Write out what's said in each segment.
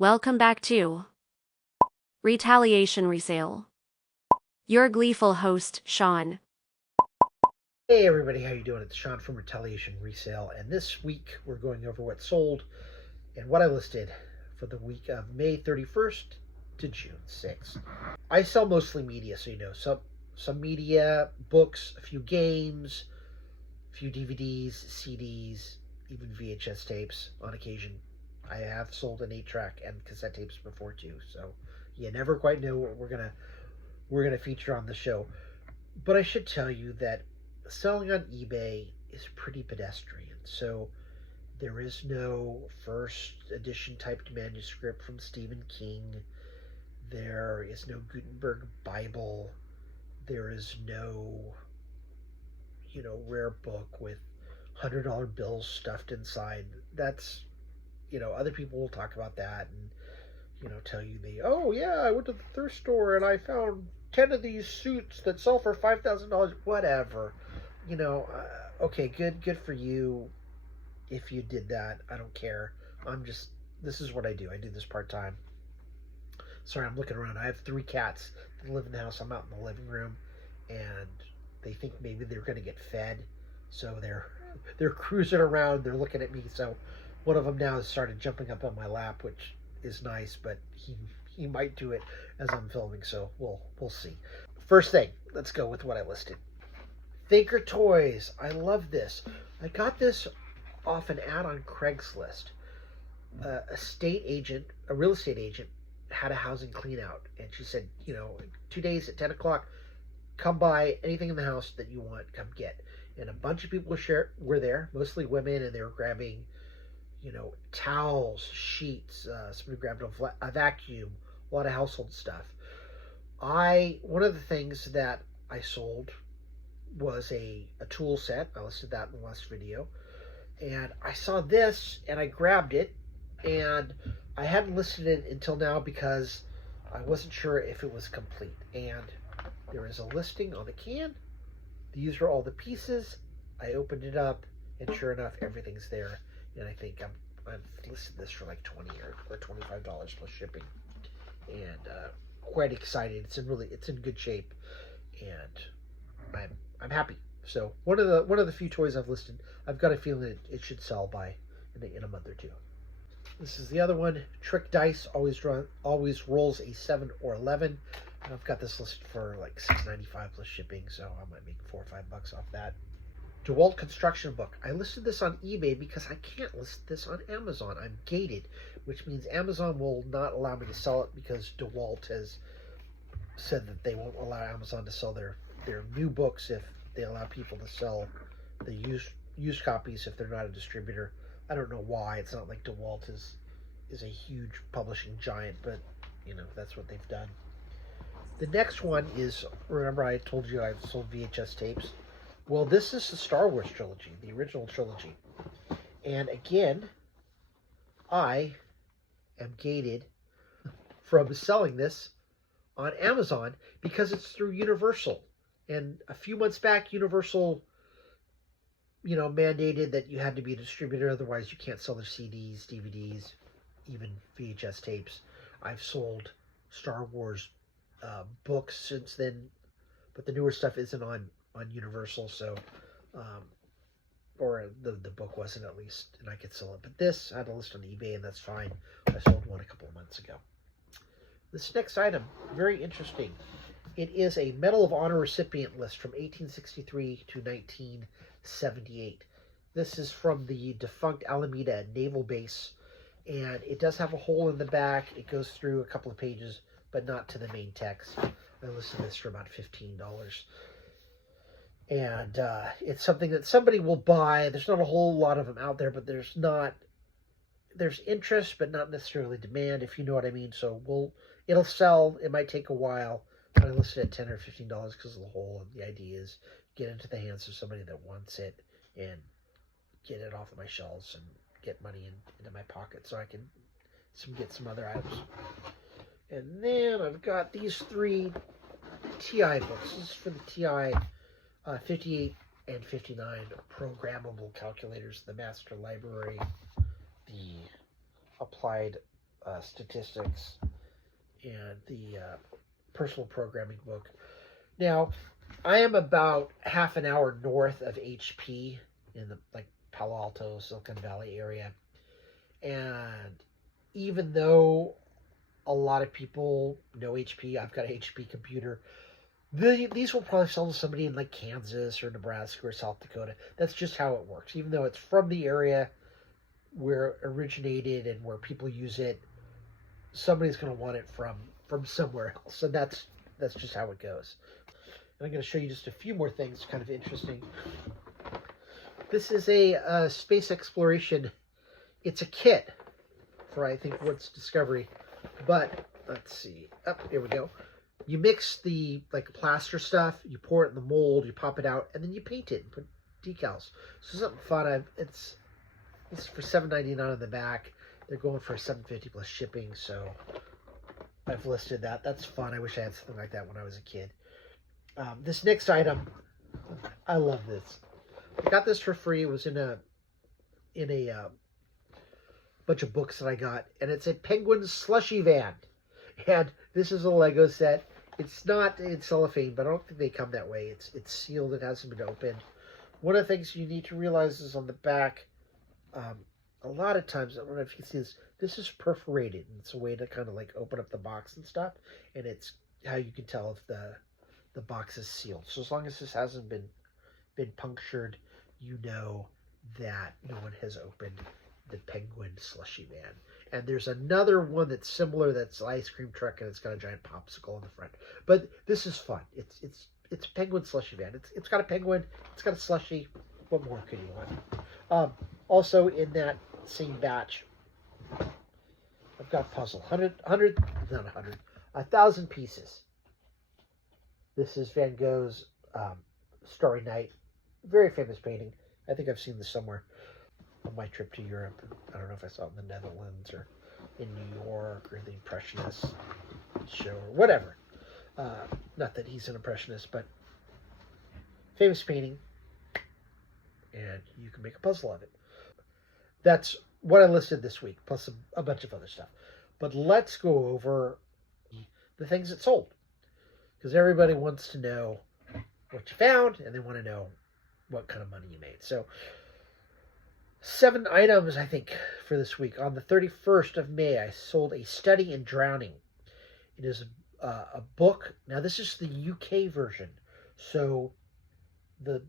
Welcome back to Retaliation Resale. Your gleeful host, Sean. Hey everybody, how you doing? It's Sean from Retaliation Resale, and this week we're going over what sold and what I listed for the week of May 31st to June 6th. I sell mostly media, so you know, some media, books, a few games, a few DVDs, CDs, even VHS tapes on occasion. I have sold an 8-track and cassette tapes before too, so you never quite know what we're gonna feature on the show. But I should tell you that selling on eBay is pretty pedestrian. So there is no first edition typed manuscript from Stephen King. There is no Gutenberg Bible. There is no, rare book with $100 bills stuffed inside. That's, other people will talk about that and, tell you oh yeah, I went to the thrift store and I found 10 of these suits that sell for $5,000. Whatever. Okay, good for you if you did that. I don't care. This is what I do. I do this part-time. Sorry, I'm looking around. I have 3 cats that live in the house. I'm out in the living room, and they think maybe they're going to get fed, so they're cruising around. They're looking at me. So one of them now has started jumping up on my lap, which is nice, but he might do it as I'm filming, so we'll see. First thing, let's go with what I listed. Thinker Toys. I love this. I got this off an ad on Craigslist. A real estate agent, had a housing clean out, and she said, 2 days at 10 o'clock, come by, anything in the house that you want, come get. And a bunch of people were there, mostly women, and they were grabbing, towels, sheets. Somebody grabbed a vacuum, a lot of household stuff. One of the things that I sold was a tool set. I listed that in the last video. And I saw this and I grabbed it, and I hadn't listed it until now because I wasn't sure if it was complete. And there is a listing on the can. These are all the pieces. I opened it up, and sure enough, everything's there. And I think I've listed this for like $20 or $25 plus shipping. And quite excited. It's in good shape, and I'm happy. So one of the few toys I've listed, I've got a feeling it should sell in a month or two. This is the other one. Trick Dice always rolls a 7 or 11. And I've got this listed for like $6.95 plus shipping, so I might make $4 or $5 off that. DeWalt construction book. I listed this on eBay because I can't list this on Amazon. I'm gated, which means Amazon will not allow me to sell it because DeWalt has said that they won't allow Amazon to sell their new books if they allow people to sell the used copies if they're not a distributor. I don't know why. It's not like DeWalt is a huge publishing giant, but that's what they've done. The next one is, remember I told you I've sold VHS tapes? Well, this is the Star Wars trilogy, the original trilogy. And again, I am gated from selling this on Amazon because it's through Universal. And a few months back, Universal, mandated that you had to be a distributor, otherwise you can't sell their CDs, DVDs, even VHS tapes. I've sold Star Wars books since then, but the newer stuff isn't on Universal, so or the book wasn't, at least, and I could sell it. But this I had a list on eBay, and that's fine. I sold one a couple of months ago. This next item, very interesting. It is a Medal of Honor recipient list from 1863 to 1978. This is from the defunct Alameda Naval Base, and it does have a hole in the back. It goes through a couple of pages, but not to the main text. I listed this for about $15. And it's something that somebody will buy. There's not a whole lot of them out there, but there's interest, but not necessarily demand, if you know what I mean. So it'll sell. It might take a while. But I listed it at $10 or $15 because of the hole. And the idea is get into the hands of somebody that wants it and get it off of my shelves and get money into my pocket so I can get some other items. And then I've got these 3 TI books. This is for the TI 58 and 59 programmable calculators, the Master Library, the Applied statistics and the personal programming book. Now, I am about half an hour north of HP in the like Palo Alto, Silicon Valley area. And even though a lot of people know HP, I've got an HP computer. These will probably sell to somebody in like Kansas or Nebraska or South Dakota. That's just how it works. Even though it's from the area where it originated and where people use it, somebody's going to want it from somewhere else, and that's just how it goes. And I'm going to show you just a few more things, kind of interesting. This is a space exploration. It's a kit for, I think, what's Discovery. But let's see. Here we go. You mix the like plaster stuff, you pour it in the mold, you pop it out, and then you paint it and put decals. So something fun. It's for $7.99 on the back. They're going for $7.50 plus shipping, so I've listed that. That's fun. I wish I had something like that when I was a kid. This next item, I love this. I got this for free. It was in a bunch of books that I got, and it's a penguin slushy van. And this is a Lego set. It's not in cellophane, but I don't think they come that way. It's sealed. It hasn't been opened. One of the things you need to realize is on the back, a lot of times, I don't know if you can see this, this is perforated. And it's a way to kind of like open up the box and stuff. And it's how you can tell if the box is sealed. So as long as this hasn't been punctured, you know that no one has opened the penguin slushy van. And there's another one that's similar, that's an ice cream truck, and it's got a giant popsicle in the front. But this is fun. It's penguin slushy van. It's got a penguin. It's got a slushy. What more could you want? Also in that same batch, I've got a puzzle. 1,000 pieces. This is Van Gogh's Starry Night. Very famous painting. I think I've seen this somewhere on my trip to Europe. I don't know if I saw it in the Netherlands or in New York or the Impressionist show or whatever. Not that he's an Impressionist, but famous painting, and you can make a puzzle of it. That's what I listed this week, plus a bunch of other stuff. But let's go over the things that sold, because everybody wants to know what you found, and they want to know what kind of money you made. So 7 items, I think, for this week. On the 31st of May, I sold A Study in Drowning. It is a book. Now, this is the UK version. So the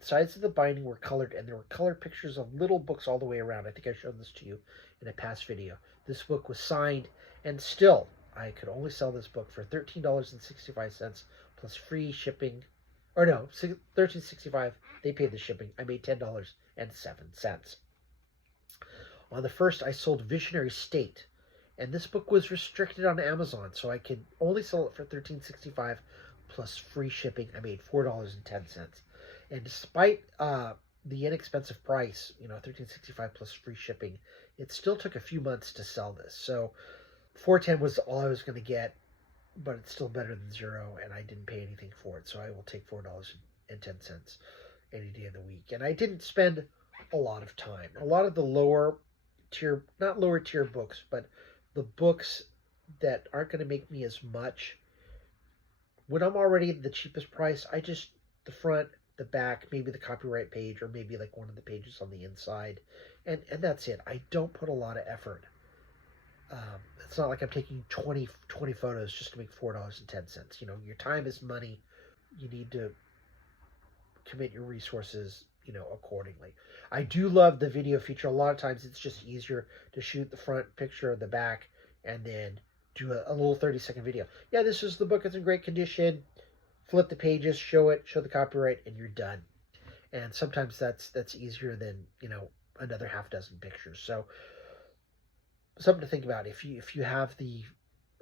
sides of the binding were colored, and there were colored pictures of little books all the way around. I think I showed this to you in a past video. This book was signed, and still, I could only sell this book for $13.65 plus free shipping. Or no, $13.65. They paid the shipping. I made $10.07. On the 1st, I sold Visionary State, and this book was restricted on Amazon, so I could only sell it for $13.65 plus free shipping. I made $4.10. And despite the inexpensive price, $13.65 plus free shipping, it still took a few months to sell this. So $4.10 was all I was going to get, but it's still better than zero, and I didn't pay anything for it, so I will take $4.10 any day of the week. And I didn't spend a lot of time. A lot of the lower tier, not lower tier books, but the books that aren't going to make me as much, when I'm already at the cheapest price, I just, the front, the back, maybe the copyright page, or maybe like one of the pages on the inside, and that's it. I don't put a lot of effort. It's not like I'm taking 20 photos just to make $4.10. Your time is money. You need to commit your resources, accordingly. I do love the video feature. A lot of times it's just easier to shoot the front picture of the back and then do a little 30-second video. Yeah, this is the book. It's in great condition. Flip the pages, show the copyright, and you're done. And sometimes that's easier than, another half dozen pictures. So something to think about if you have the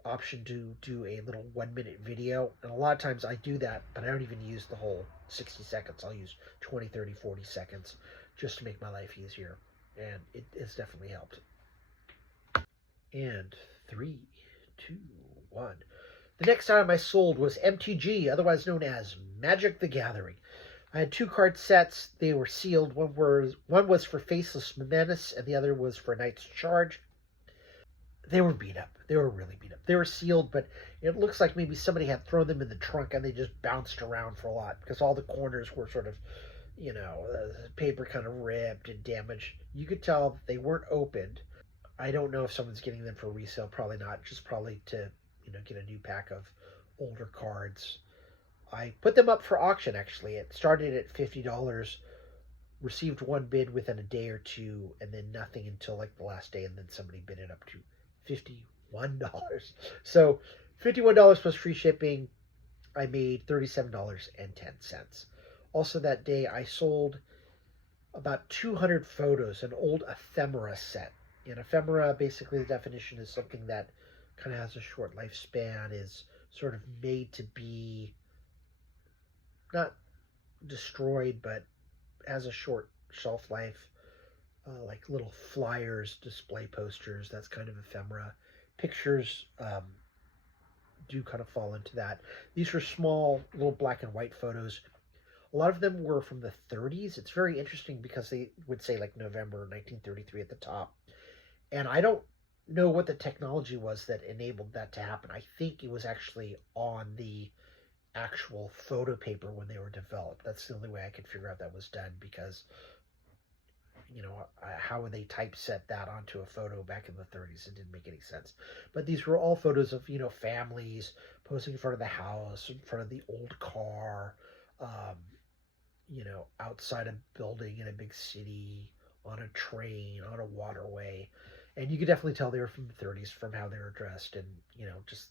option to do a little 1-minute video. And a lot of times I do that, but I don't even use the whole 60 seconds. I'll use 20, 30, 40 seconds just to make my life easier. And it has definitely helped. And 3, 2, 1. The next item I sold was MTG, otherwise known as Magic the Gathering. I had 2 card sets. They were sealed. One was for Faceless Menace, and the other was for Knight's Charge. They were beat up. They were really beat up. They were sealed, but it looks like maybe somebody had thrown them in the trunk and they just bounced around for a lot because all the corners were sort of, the paper kind of ripped and damaged. You could tell that they weren't opened. I don't know if someone's getting them for resale. Probably not. Just probably to, get a new pack of older cards. I put them up for auction, actually. It started at $50, received one bid within a day or two, and then nothing until like the last day, and then somebody bid it up to $51. So $51 plus free shipping. I made $37.10. Also that day, I sold about 200 photos, an old ephemera set. An ephemera, basically the definition is something that kind of has a short lifespan, is sort of made to be not destroyed, but has a short shelf life, like little flyers, display posters. That's kind of ephemera. Pictures do kind of fall into that. These are small, little black and white photos. A lot of them were from the 30s. It's very interesting because they would say like November 1933 at the top. And I don't know what the technology was that enabled that to happen. I think it was actually on the actual photo paper when they were developed. That's the only way I could figure out that was done, because how would they typeset that onto a photo back in the 30s? It didn't make any sense. But these were all photos of families posing in front of the house, in front of the old car, outside a building in a big city, on a train, on a waterway. And you could definitely tell they were from the 30s from how they were dressed and, just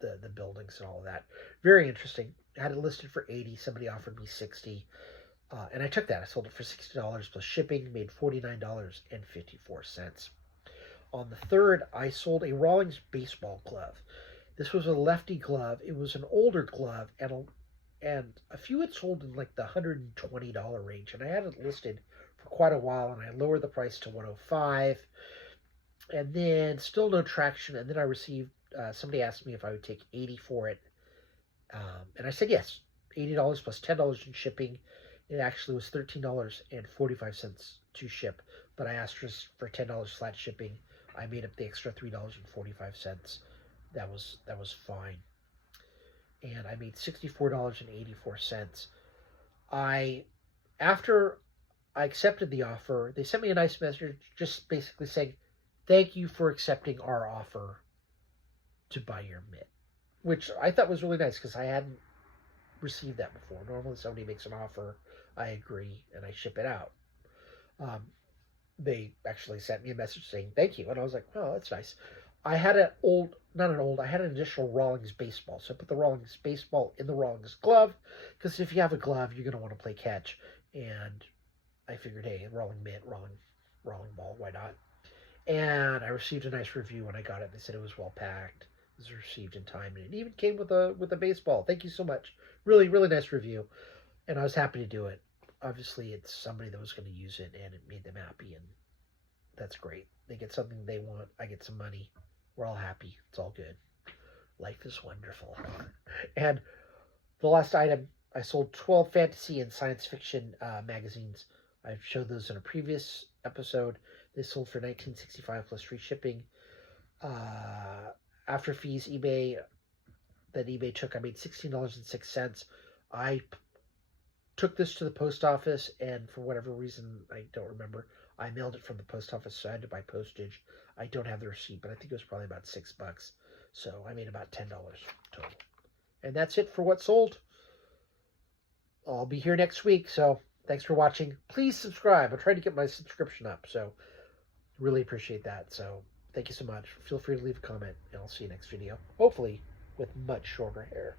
the buildings and all of that. Very interesting. I had it listed for 80. Somebody offered me 60. And I took that. I sold it for $60 plus shipping, made $49.54. On the 3rd, I sold a Rawlings baseball glove. This was a lefty glove. It was an older glove, and a few had sold in like the $120 range. And I had it listed for quite a while, and I lowered the price to $105. And then still no traction. And then I received, somebody asked me if I would take $80 for it. And I said yes, $80 plus $10 in shipping. It actually was $13.45 to ship, but I asked for $10 flat shipping. I made up the extra $3.45. That was fine. And I made $64.84. After I accepted the offer, they sent me a nice message just basically saying, "Thank you for accepting our offer to buy your mitt," which I thought was really nice because I hadn't received that before. Normally somebody makes an offer, I agree, and I ship it out. They actually sent me a message saying thank you, and I was like, "Oh, that's nice." I had I had an additional Rawlings baseball, so I put the Rawlings baseball in the Rawlings glove, because if you have a glove, you're going to want to play catch, and I figured, hey, Rawling mitt, Rawling ball, why not? And I received a nice review when I got it. They said it was well packed, it was received in time, and it even came with a baseball. Thank you so much. Really, really nice review, and I was happy to do it. Obviously, it's somebody that was going to use it, and it made them happy, and that's great. They get something they want. I get some money. We're all happy. It's all good. Life is wonderful. And the last item, I sold 12 fantasy and science fiction magazines. I've showed those in a previous episode. They sold for $19.65 plus free shipping. After fees, eBay took, I made $16.06. I took this to the post office, and for whatever reason, I don't remember, I mailed it from the post office, so I had to buy postage. I don't have the receipt, but I think it was probably about $6. So I made about $10 total. And that's it for what sold. I'll be here next week, so thanks for watching. Please subscribe. I'm trying to get my subscription up, so really appreciate that. So thank you so much. Feel free to leave a comment, and I'll see you next video, hopefully with much shorter hair.